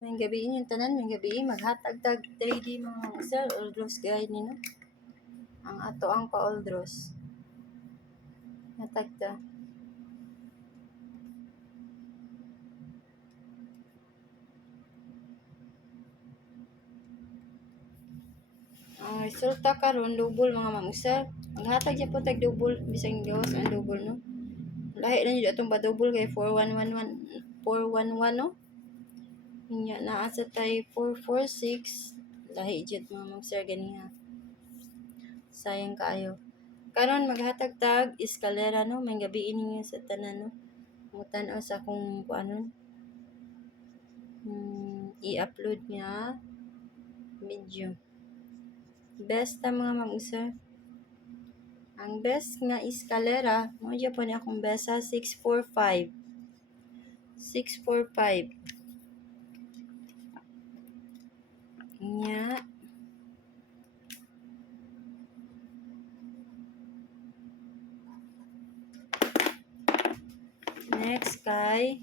May gabi yung tanan, may gabi maghatag tag 3D mga sir, Aldros guide nino. Ang ato ang pa Aldros. Hatag ta. Ang resulta karon double mga ma'am sir. Maghatag siya po tag double bisang gawas ang double no. Lahi na niyo atong ba double kay 4111 411 no. Nya naa sa tay 446 lahi jud mga ma'am sir ganiha. Sayang kaayo. Karon maghatag tag eskalera no, may gabi ninyo sa tanan no. Mutan-aw sa kung kuanon. I-upload niya video. Best ta mga ma'am sir. Ang best nga eskalera, mo dyan po niya akong best sa 645. 645. Nya. Next kay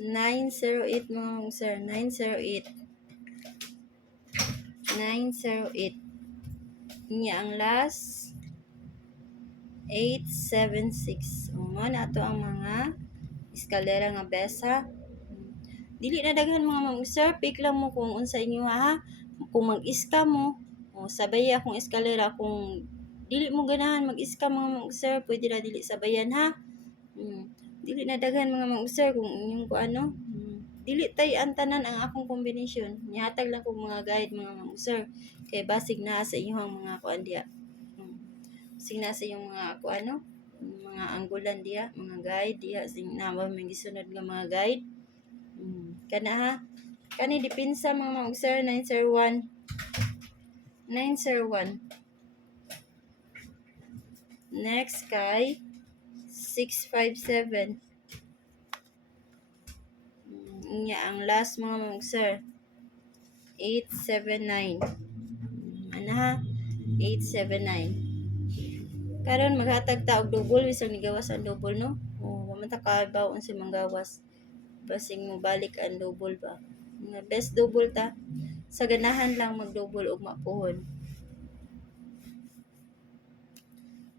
908 mga ma'am sir. 908. 908. Nya ang last 876. Mo na to ang mga eskalera nga besa. Dili na daghan mga ma'am sir, pick lang mo kung unsa inyo ha. Kung mag-iska mo, sabay akong eskalera. Kung dili mo ganahan mag-iska mga ma'am sir, pwede na dili sabayan ha. Dili na daghan mga ma'am sir kung inyong ano. Dili tay antanan ang akong combination. Nihatag lang ko mga guide mga ma'am sir. Kay basig na sa inyong mga kuan diya. Basig na sa inyong mga kuano, mga anggulan diya, mga guide diya sing nama may gisunod nga mga guide. Kana ha. Kani dipinsa mga ma'am sir 901. 901. Next kay 657. Nya ang last mga ma'am sir 879. Ana ha? 879. Karon maghatag ta og double bisag nigawas ang double no. Wa ta kabaw unsa manggawas. Basing mo balik ang double ba. Nga best double ta. Sa ganahan lang mag-double og mapuhon.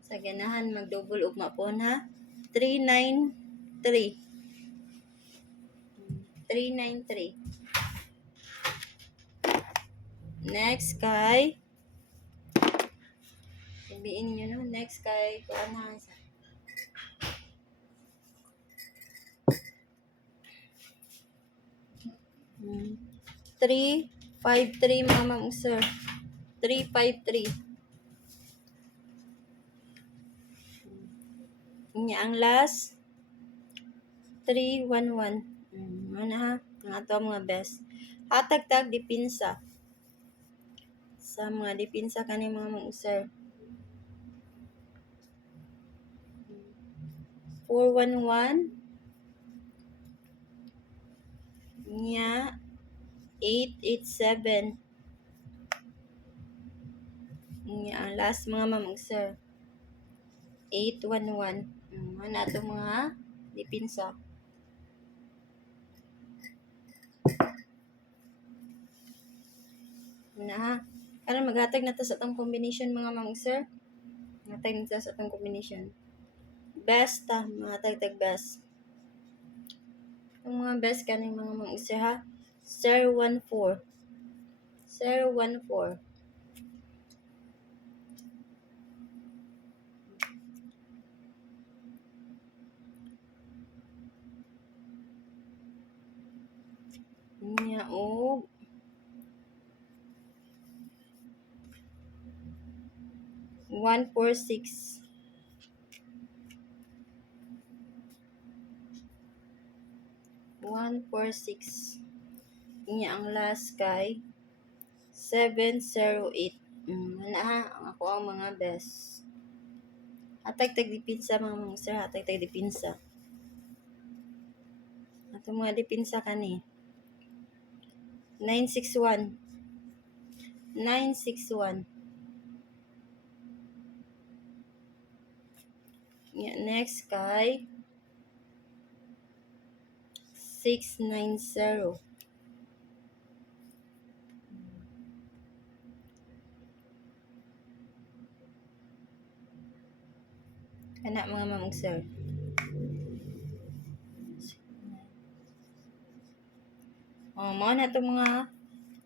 Sa ganahan mag-double og mapuhon ha. 393. 393. Next kay sabihin nyo no. Next kay kuana sa 353 mga ma'am sir. 353. Nya ang last 311. Ano ha? Ang ato mga best. Hatag tag dipinsa. Sa mga dipinsa kani mga ma'am sir. 411. Nya 887. Nya ang last mga ma'am sir 811. Ano ato mga dipinsa. Na ha. Karon maghatag na ta sa atong combination mga ma'am sir. Maghatag na ta sa atong combination. Best ta, maghatag tag best. Ang mga best kaning mga ma'am sir ha. 014. 014. Nya og 146. 146. Nya ang last kay 708. Ana ha, ang ako ang mga best. Hatag tag dipinsa mga sir, hatag tag dipinsa. Ato mga dipinsa kani 961. 961. Nya next kay 690. Kana mga ma'am ug sir. Mao na to mga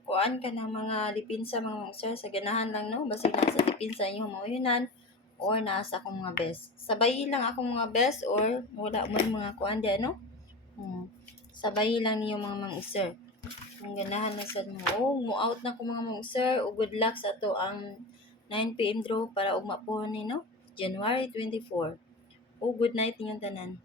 kuan ka ng mga dipinsa mga ma'am ug sir, sa ganahan lang no, basig nasa dipinsa inyong mauyonan or nasa akong mga best. Sabayi lang akong mga best or wala mo mga kuan di ano. Sabayi lang niyo mga ma'am ug sir. Ang ganahan na sad mo. Mo out na ko mga ma'am ug sir, ug good luck sa to ang 9 PM draw para ugma po ni no, January 24. Good night ninyong tanan.